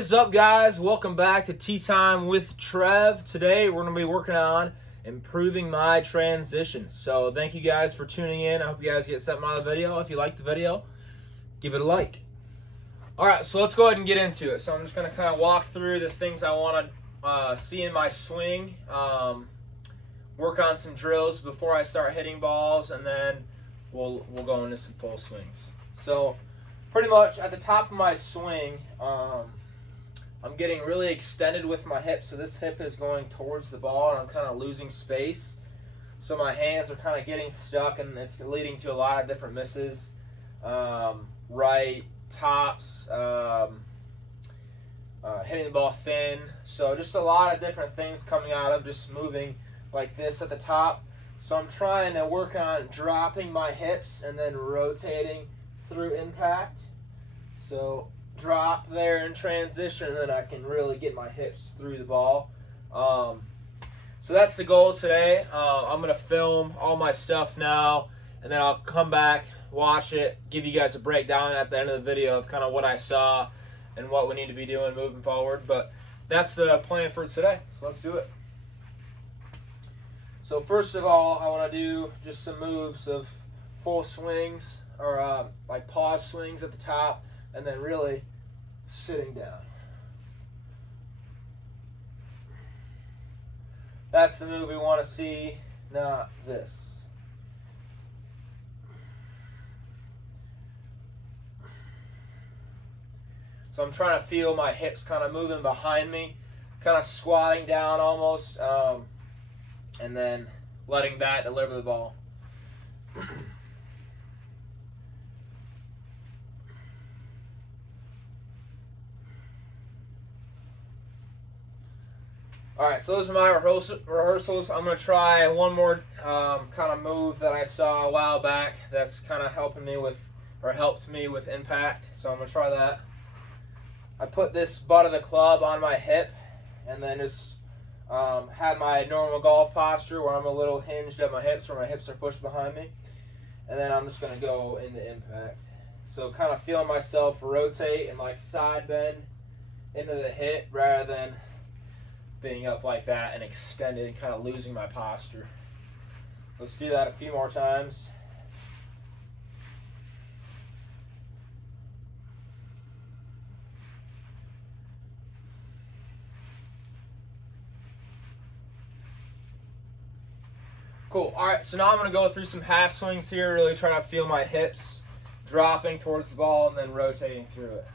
What's up, guys? Welcome back to Tea Time with Trev. Today we're going to be working on improving my transition. So thank you guys for tuning in. I hope you guys get something out of the video. If you like the video, give it a like. Alright, so let's go ahead and get into it. So I'm just going to kind of walk through the things I want to see in my swing, work on some drills before I start hitting balls, and then we'll go into some full swings. So pretty much at the top of my swing, I'm getting really extended with my hip, so this hip is going towards the ball, and I'm kind of losing space. So my hands are kind of getting stuck, and it's leading to a lot of different misses. Right, tops, hitting the ball thin. So just a lot of different things coming out of just moving like this at the top. So I'm trying to work on dropping my hips and then rotating through impact. So drop there in transition, and then I can really get my hips through the ball. So that's the goal today. I'm going to film all my stuff now, and then I'll come back, watch it, give you guys a breakdown at the end of the video of kind of what I saw and what we need to be doing moving forward. But that's the plan for today, so let's do it. So first of all, I want to do just some moves of full swings, or like pause swings at the top, and then really sitting down. That's the move we want to see, not this. So I'm trying to feel my hips kind of moving behind me, kind of squatting down almost, and then letting that deliver the ball. Alright, so those are my rehearsals. I'm going to try one more kind of move that I saw a while back that's kind of helped me with impact. So I'm going to try that. I put this butt of the club on my hip, and then just have my normal golf posture where I'm a little hinged at my hips, where my hips are pushed behind me. And then I'm just going to go into impact. So kind of feeling myself rotate and like side bend into the hit rather than being up like that and extended and kind of losing my posture. Let's do that a few more times. Cool. Alright, so now I'm going to go through some half swings here, really try to feel my hips dropping towards the ball and then rotating through it.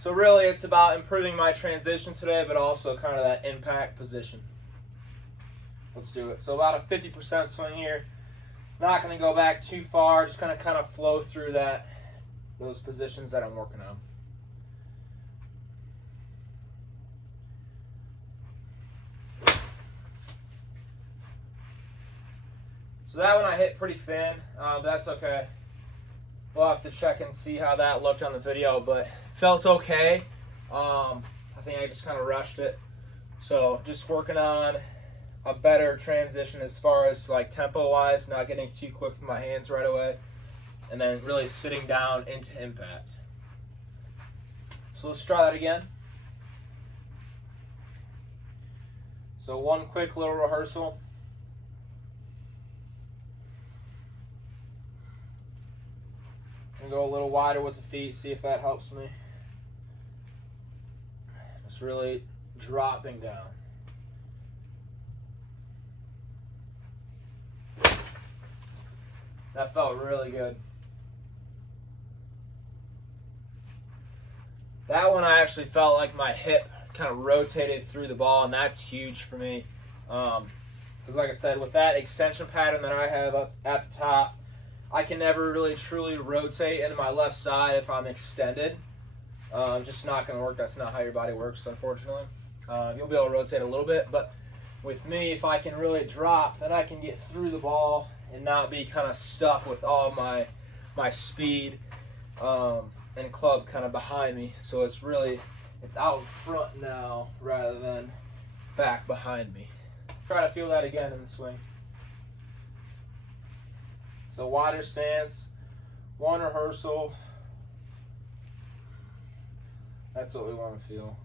So really it's about improving my transition today, but also kind of that impact position. Let's do it. So about a 50% swing here. Not going to go back too far, just going to kind of flow through those positions that I'm working on. So that one I hit pretty thin, but that's okay. We'll have to check and see how that looked on the video, but felt okay. I think I just kind of rushed it. So just working on a better transition as far as like tempo wise, not getting too quick with my hands right away, and then really sitting down into impact. So let's try that again. So one quick little rehearsal. And go a little wider with the feet, see if that helps me. Just really dropping down. That felt really good. That one I actually felt like my hip kind of rotated through the ball, and that's huge for me. Because like I said, with that extension pattern that I have up at the top, I can never really truly rotate into my left side if I'm extended. Just not going to work. That's not how your body works, unfortunately. You'll be able to rotate a little bit, but with me, if I can really drop, then I can get through the ball and not be kind of stuck with all my speed and club kind of behind me. So it's out front now rather than back behind me. Try to feel that again in the swing. So wider stance, one rehearsal, That's what we want to feel.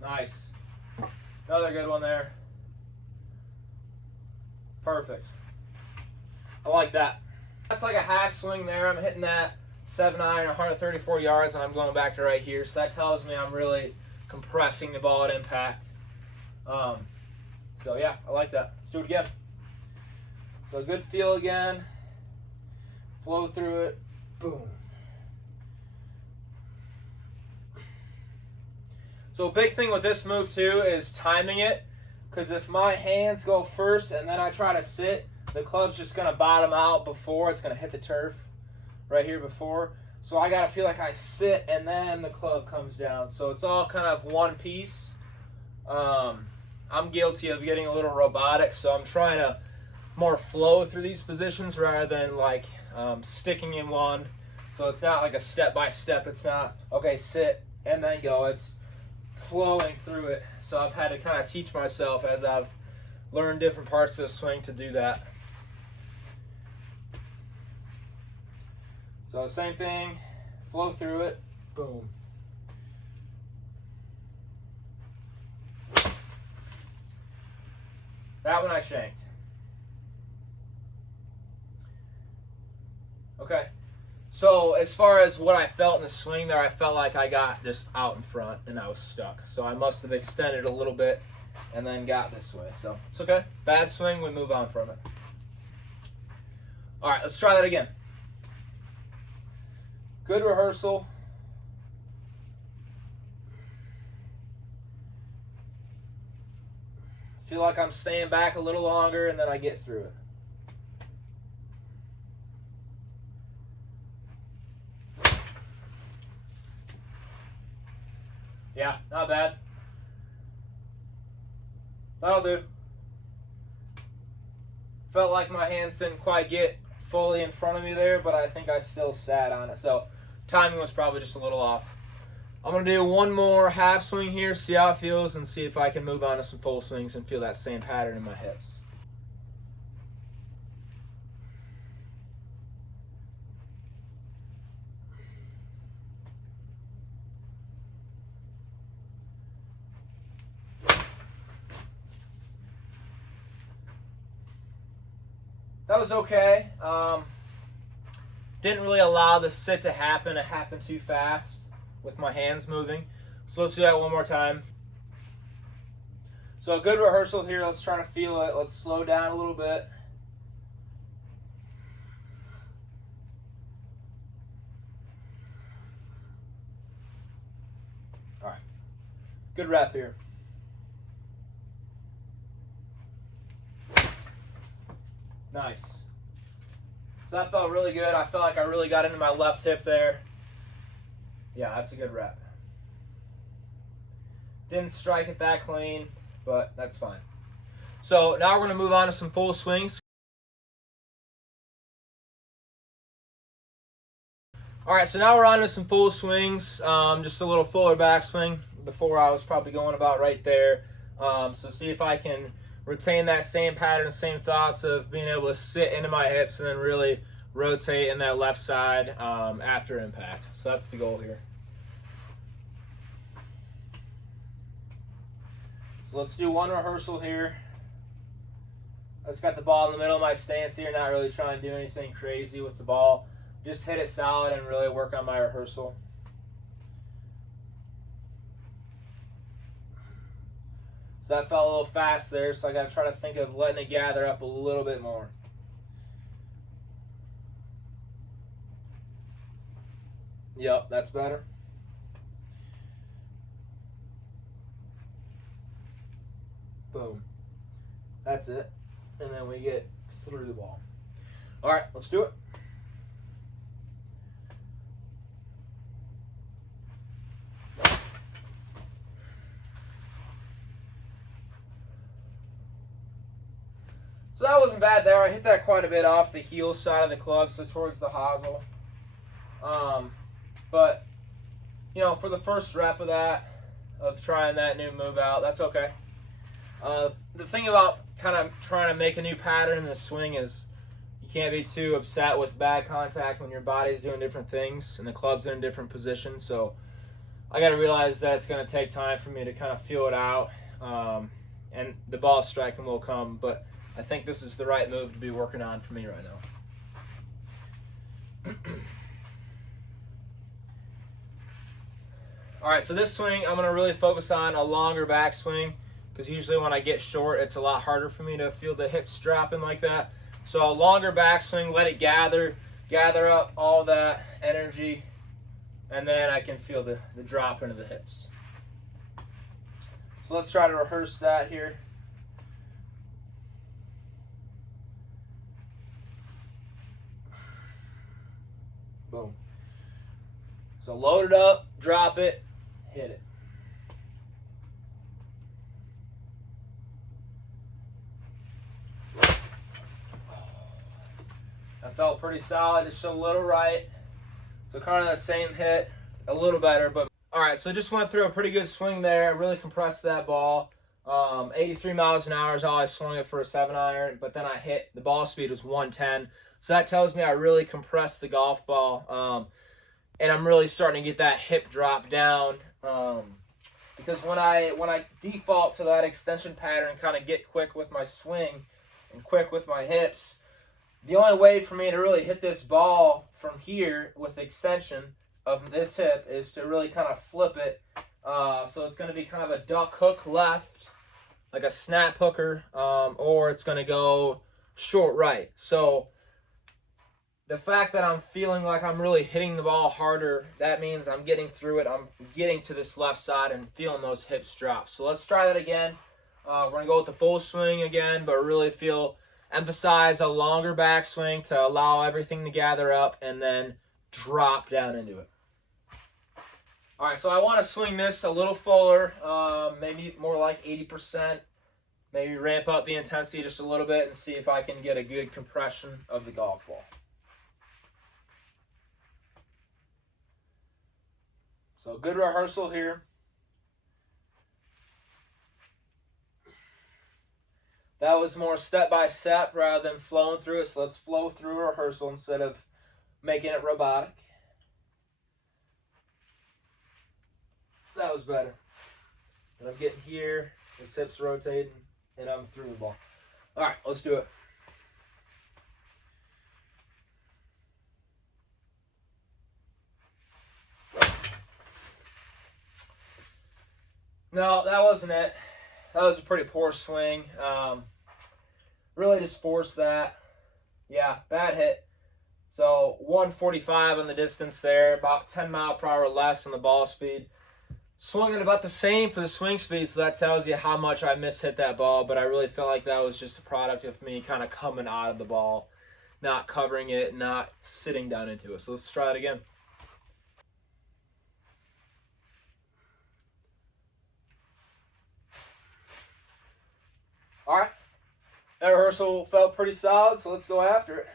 Nice. Another good one there. Perfect. I like that. That's like a half swing there. I'm hitting that 7-iron, 134 yards, and I'm going back to right here. So that tells me I'm really compressing the ball at impact. So yeah, I like that. Let's do it again. So good feel again. Flow through it. Boom. So a big thing with this move too is timing it, because if my hands go first and then I try to sit, the club's just going to bottom out before it's going to hit the turf right here before. So I got to feel like I sit and then the club comes down. So it's all kind of one piece. I'm guilty of getting a little robotic, so I'm trying to more flow through these positions rather than like sticking in one. So it's not like a step-by-step. It's not, okay, sit and then go. It's flowing through it. So I've had to kind of teach myself as I've learned different parts of the swing to do that. So same thing, flow through it, boom. That one I shanked. Okay. So as far as what I felt in the swing there, I felt like I got just out in front and I was stuck. So I must have extended a little bit and then got this way. So it's okay. Bad swing, we move on from it. All right, let's try that again. Good rehearsal. Feel like I'm staying back a little longer and then I get through it. Yeah, not bad. That'll do. Felt like my hands didn't quite get fully in front of me there, but I think I still sat on it. So timing was probably just a little off. I'm going to do one more half swing here, see how it feels, and see if I can move on to some full swings and feel that same pattern in my hips. That was okay. Didn't really allow the sit to happen. It happened too fast with my hands moving. So let's do that one more time. So a good rehearsal here. Let's try to feel it. Let's slow down a little bit. All right. Good rep here. Nice. So that felt really good. I felt like I really got into my left hip there. Yeah, that's a good rep. Didn't strike it that clean, but that's fine. So now we're going to move on to some full swings. All right, so now we're on to some full swings. Just a little fuller backswing. Before I was probably going about right there. So see if I can retain that same pattern, same thoughts of being able to sit into my hips and then really rotate in that left side after impact. So that's the goal here. So let's do one rehearsal here. I just got the ball in the middle of my stance here, not really trying to do anything crazy with the ball. Just hit it solid and really work on my rehearsal. So that felt a little fast there, so I got to try to think of letting it gather up a little bit more. Yep, that's better. Boom. That's it. And then we get through the ball. All right, let's do it. So that wasn't bad there. I hit that quite a bit off the heel side of the club, so towards the hosel. But, you know, for the first rep of that, of trying that new move out, that's okay. The thing about kind of trying to make a new pattern in the swing is you can't be too upset with bad contact when your body's doing different things and the club's in a different position. So I got to realize that it's going to take time for me to kind of feel it out, and the ball striking will come. But I think this is the right move to be working on for me right now. All right, so this swing, I'm going to really focus on a longer backswing because usually when I get short, it's a lot harder for me to feel the hips dropping like that. So a longer backswing, let it gather up all that energy, and then I can feel the drop into the hips. So let's try to rehearse that here. Boom. So load it up, drop it, hit it. That felt pretty solid, just a little right. So kind of the same hit, a little better. But all right, so just went through a pretty good swing there. I really compressed that ball. 83 miles an hour is all I swung it for a 7-iron, but then I hit, the ball speed was 110. So that tells me I really compressed the golf ball. And I'm really starting to get that hip drop down, because when I default to that extension pattern and kind of get quick with my swing and quick with my hips, the only way for me to really hit this ball from here with extension of this hip is to really kind of flip it. So it's going to be kind of a duck hook left, like a snap hooker, or it's going to go short right. So the fact that I'm feeling like I'm really hitting the ball harder, that means I'm getting through it. I'm getting to this left side and feeling those hips drop. So let's try that again. We're going to go with the full swing again, but really emphasize a longer backswing to allow everything to gather up and then drop down into it. All right, so I want to swing this a little fuller, maybe more like 80%. Maybe ramp up the intensity just a little bit and see if I can get a good compression of the golf ball. So good rehearsal here. That was more step by step rather than flowing through it. So let's flow through a rehearsal instead of making it robotic. That was better. And I'm getting here, his hips rotating, and I'm through the ball. All right, let's do it. No, that wasn't it. That was a pretty poor swing. Really just forced that. Yeah, bad hit. So 145 on the distance there, about 10 mile per hour less on the ball speed. Swung it about the same for the swing speed, so that tells you how much I mishit that ball, but I really felt like that was just a product of me kind of coming out of the ball, not covering it, not sitting down into it. So let's try it again. All right, that rehearsal felt pretty solid, so let's go after it.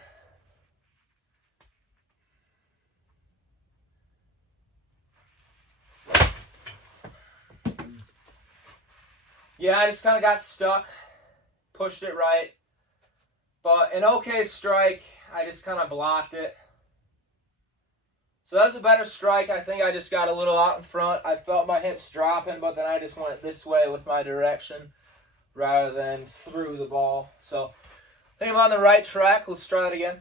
Yeah, I just kind of got stuck, pushed it right, but an okay strike, I just kind of blocked it. So that's a better strike. I think I just got a little out in front. I felt my hips dropping, but then I just went this way with my direction rather than through the ball. So I think I'm on the right track. Let's try it again.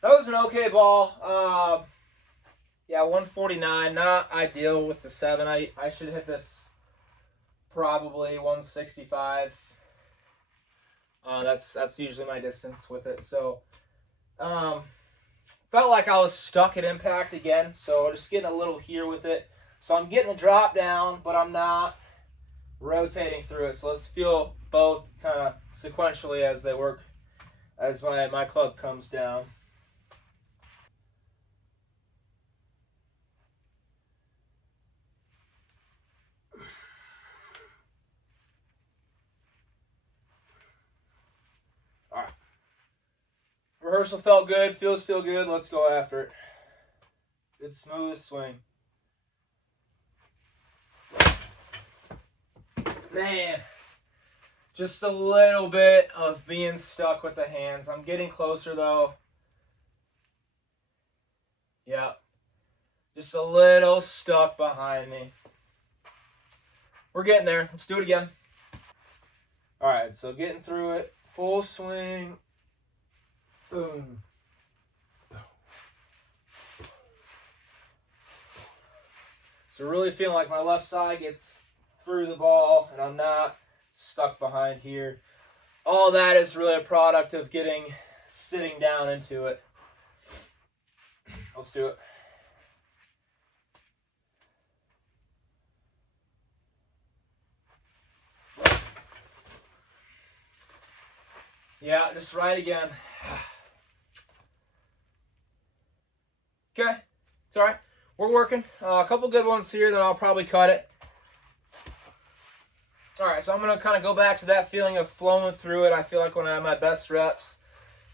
That was an okay ball. Yeah, 149. Not ideal with the 7. I should hit this probably 165. That's usually my distance with it. So felt like I was stuck at impact again. So just getting a little here with it. So I'm getting a drop down, but I'm not rotating through it. So let's feel both kind of sequentially as they work, as my club comes down. All right. Rehearsal felt good, feels feel good. Let's go after it. Good smooth swing. Man, just a little bit of being stuck with the hands. I'm getting closer though. Yep. Just a little stuck behind me. We're getting there. Let's do it again. All right, so getting through it. Full swing. Boom. So really feeling like my left side gets through the ball and I'm not stuck behind here. All that is really a product of sitting down into it. Let's do it. Yeah, just right again. Okay, it's all right. We're working. A couple good ones here that I'll probably cut it. All right, so I'm going to kind of go back to that feeling of flowing through it. I feel like when I have my best reps,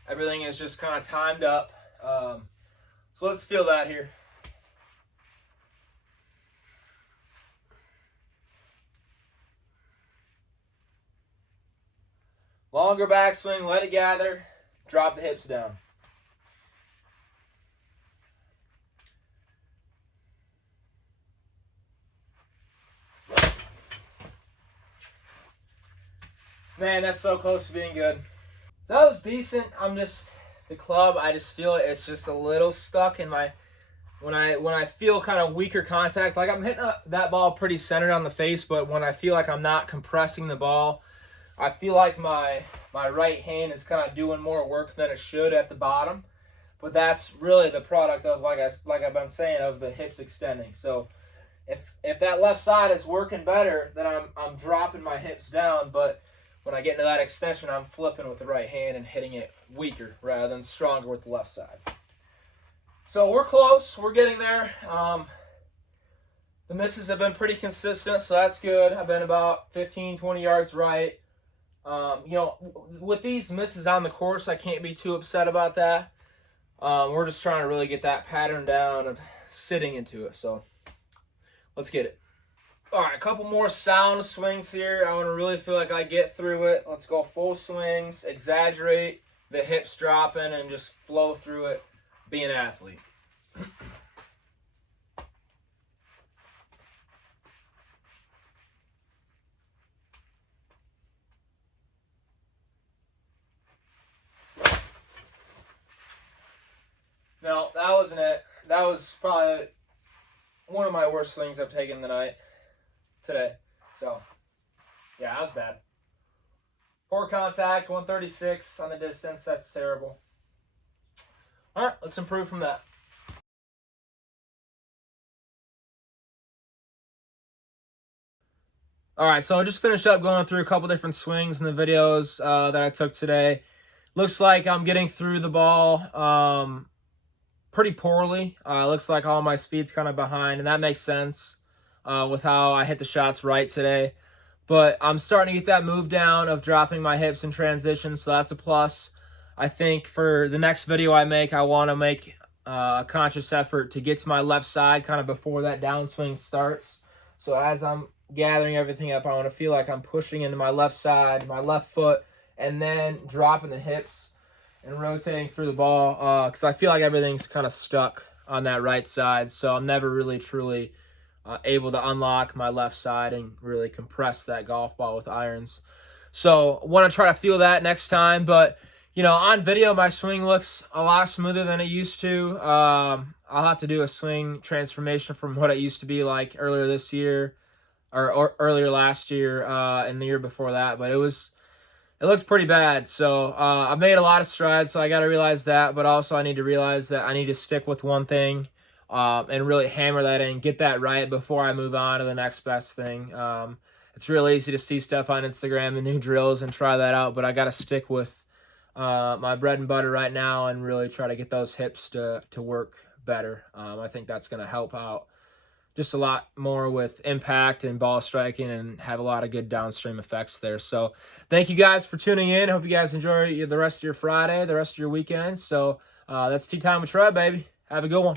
everything is just kind of timed up. So let's feel that here. Longer backswing, let it gather, drop the hips down. Man, that's so close to being good. So that was decent. The club, I just feel it's just a little stuck in my, when I feel kind of weaker contact, like I'm hitting that ball pretty centered on the face, but when I feel like I'm not compressing the ball, I feel like my right hand is kind of doing more work than it should at the bottom. But that's really the product of, like I've been saying, of the hips extending. So if that left side is working better, then I'm dropping my hips down, but when I get into that extension, I'm flipping with the right hand and hitting it weaker rather than stronger with the left side. So we're close. We're getting there. The misses have been pretty consistent, so that's good. I've been about 15, 20 yards right. With these misses on the course, I can't be too upset about that. We're just trying to really get that pattern down of sitting into it. So let's get it. All right, a couple more sound swings here. I want to really feel like I get through it. Let's go full swings, exaggerate the hips dropping, and just flow through it. Be an athlete. No, that wasn't it. That was probably one of my worst swings I've taken today. So, yeah, that was bad. Poor contact, 136 on the distance. That's terrible. All right, let's improve from that. All right, so I just finished up going through a couple different swings in the videos that I took today. Looks like I'm getting through the ball pretty poorly. Looks like all my speed's kind of behind, and that makes sense with how I hit the shots right today. But I'm starting to get that move down of dropping my hips in transition, so that's a plus. I think for the next video I make, I want to make a conscious effort to get to my left side kind of before that downswing starts. So as I'm gathering everything up, I want to feel like I'm pushing into my left side, my left foot, and then dropping the hips and rotating through the ball because I feel like everything's kind of stuck on that right side. So I'm never really truly able to unlock my left side and really compress that golf ball with irons. So I want to try to feel that next time. But, on video, my swing looks a lot smoother than it used to. I'll have to do a swing transformation from what it used to be like earlier this year or earlier last year and the year before that. But it looks pretty bad. So I've made a lot of strides, so I got to realize that. But also I need to realize that I need to stick with one thing and really hammer that in, get that right before I move on to the next best thing. It's real easy to see stuff on Instagram and new drills and try that out, but I got to stick with my bread and butter right now and really try to get those hips to work better. I think that's going to help out just a lot more with impact and ball striking and have a lot of good downstream effects there. So thank you guys for tuning in. Hope you guys enjoy the rest of your Friday, the rest of your weekend. So that's Tea Time with Trev, baby. Have a good one.